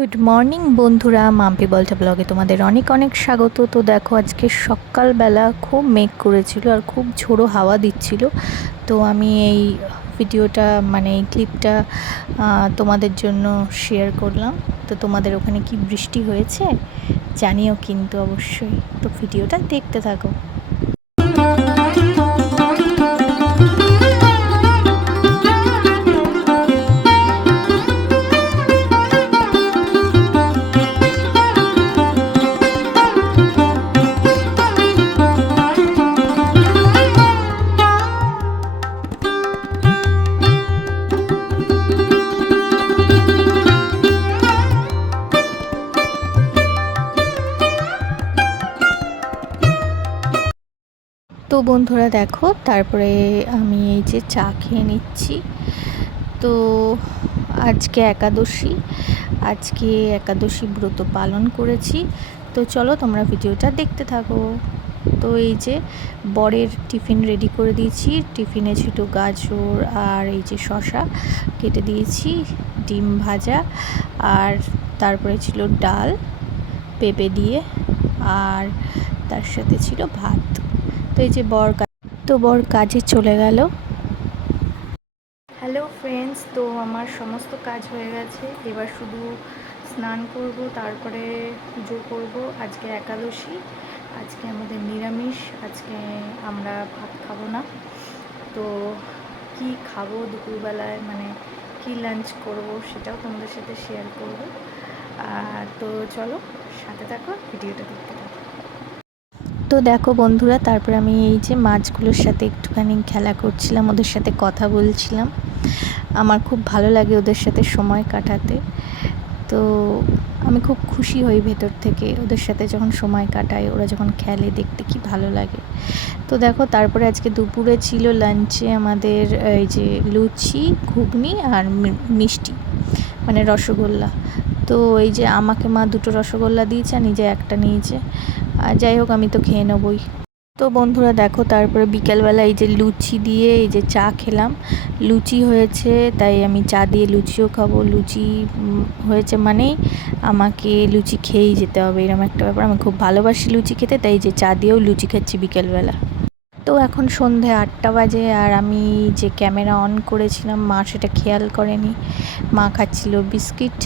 Good morning বন্ধুরা, মাম্পি বলটা ব্লগে তোমাদের অনেক অনেক স্বাগত। তো দেখো, আজকে সকালবেলা খুব মেঘ করেছিল আর খুব ঝোড়ো হাওয়া দিচ্ছিল। তো আমি এই ভিডিওটা এই ক্লিপটা তোমাদের জন্য শেয়ার করলাম। তো তোমাদের ওখানে কি বৃষ্টি হয়েছে জানিও কিন্তু অবশ্যই। তো ভিডিওটা দেখতে থাকো। তো বন্ধুরা দেখো, তারপরে আমি এই যে চা খেয়ে নিচ্ছি। তো আজকে একাদশী ব্রত পালন করেছি। তো চলো তোমরা ভিডিওটা দেখতে থাকো। তো এই যে বরের টিফিন রেডি করে দিয়েছি। টিফিনে ছিল গাজর আর এই যে শসা কেটে দিয়েছি, ডিম ভাজা, আর তারপরে ছিল ডাল পেঁপে দিয়ে, আর তার সাথে ছিল ভাত। তো এই যে বর কাজে চলে গেল। হ্যালো ফ্রেন্ডস, তো আমার সমস্ত কাজ হয়ে গেছে। এবার শুধু স্নান করব, তারপরে পুজো করব। আজকে একাদশী, আজকে আমাদের নিরামিষ। আজকে আমরা ভাত খাবো না। তো কি খাবো দুপুরবেলায়, কি লাঞ্চ করব সেটাও তোমাদের সাথে শেয়ার করব। তো চলো সাথে থাকো, ভিডিওটা দেখতে থাকো। তো দেখো বন্ধুরা, তারপরে আমি এই যে মাছগুলোর সাথে একটুখানি খেলা করছিলাম, ওদের সাথে কথা বলছিলাম। আমার খুব ভালো লাগে ওদের সাথে সময় কাটাতে। তো আমি খুব খুশি হই ভেতর থেকে ওদের সাথে যখন সময় কাটাই, ওরা যখন খেলে, দেখতে কি ভালো লাগে। তো দেখো, তারপরে আজকে দুপুরে ছিল লাঞ্চে আমাদের এই যে লুচি, ঘুগনি আর মিষ্টি, রসগোল্লা। তো এই যে আমাকে মা দুটো রসগোল্লা দিয়েছে আর নিজে একটা নিয়েছে। আর যাই হোক, আমি তো খেয়ে নেবই। তো বন্ধুরা দেখো, তারপরে বিকেলবেলা এই যে লুচি দিয়ে এই যে চা খেলাম। লুচি হয়েছে তাই আমি চা দিয়ে লুচিও খাবো। লুচি হয়েছে মানেই আমাকে লুচি খেয়েই যেতে হবে, এরকম একটা ব্যাপার। আমি খুব ভালোবাসি লুচি খেতে, তাই যে চা দিয়েও লুচি খাচ্ছি বিকেলবেলা। তো এখন সন্ধে 8টা বাজে, আর আমি যে ক্যামেরা অন করেছিলাম, মা সেটা খেয়াল করেনি। মা খাচ্ছিল বিস্কিট।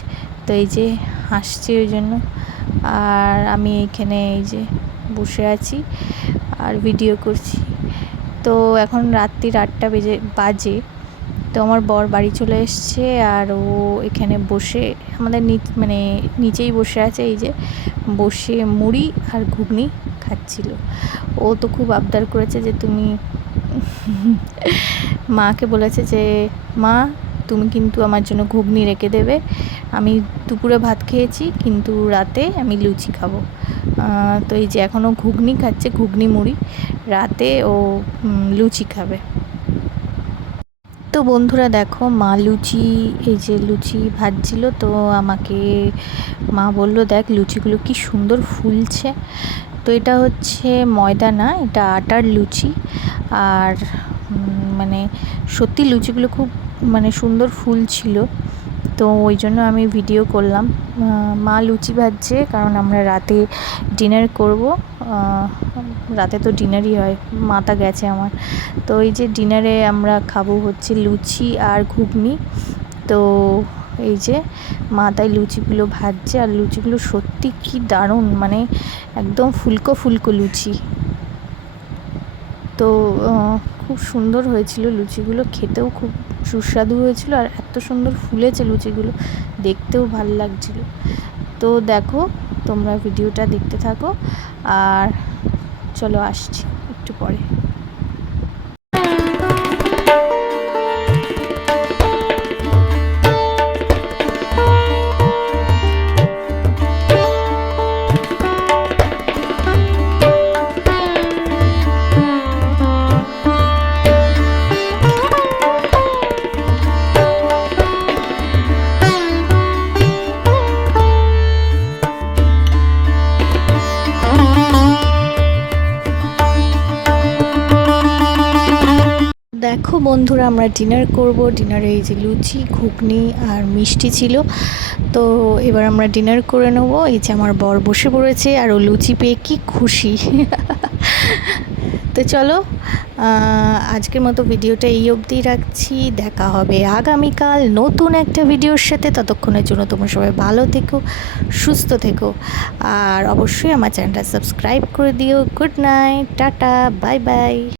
তো এই যে হাসছে ওই জন্য। আর আমি এইখানে এই যে বসে আছি আর ভিডিও করছি। তো এখন রাত্রির 8টা বাজে। তো আমার বর বাড়ি চলে এসছে, আর ও এখানে বসে আমাদের নিচেই বসে আছে। এই যে বসে মুড়ি আর ঘুগনি খাচ্ছিল। ও তো খুব আবদার করেছে যে তুমি মাকে বলেছে যে মা, তুমি কিন্তু আমার জন্য ঘুগনি রেখে দেবে। আমি দুপুরে ভাত খেয়েছি, কিন্তু রাতে আমি লুচি খাবো। তো এই যে এখনও ঘুগনি খাচ্ছে, ঘুগনি মুড়ি। রাতে ও লুচি খাবে। তো বন্ধুরা দেখো, মা এই যে লুচি ভাজছিল। তো আমাকে মা বলল, দেখ লুচিগুলো কি সুন্দর ফুলছে। তো এটা হচ্ছে ময়দা না, এটা আটার লুচি। আর সত্যি লুচিগুলো খুব সুন্দর ফুল ছিল। তো ওই জন্য আমি ভিডিও করলাম। মা লুচি ভাজছে, কারণ আমরা রাতে ডিনার করব। রাতে তো ডিনারই হয়, মাথা গেছে আমার। তো এই যে ডিনারে আমরা খাবো হচ্ছে লুচি আর ঘুগনি। তো এই যে মা তাই লুচিগুলো ভাজছে, আর লুচিগুলো সত্যি কি দারুণ, একদম ফুলকো ফুলকো লুচি। তো খুব সুন্দর হয়েছিল লুচিগুলো, খেতেও খুব সুস্বাদু হয়েছিল, আর এত সুন্দর ফুলেছে লুচিগুলো, দেখতেও ভালো লাগছিল। তো দেখো, তোমরা ভিডিওটা দেখতে থাকো, আর চলো আসছি একটু পরে। দেখো বন্ধুরা, আমরা ডিনার করব। ডিনারে এই যে লুচি, ঘুগনি আর মিষ্টি ছিল। তো এবার আমরা ডিনার করে নেবো। এই যে আমার বর বসে পড়েছে, আর ও লুচি পেয়ে কি খুশি। তো চলো, আজকের মতো ভিডিওটা এই অবধি রাখছি। দেখা হবে আগামীকাল নতুন একটা ভিডিওর সাথে। ততক্ষণের জন্য তোমরা সবাই ভালো থেকো, সুস্থ থেকো, আর অবশ্যই আমার চ্যানেলটা সাবস্ক্রাইব করে দিও। Good night, tata, bye bye.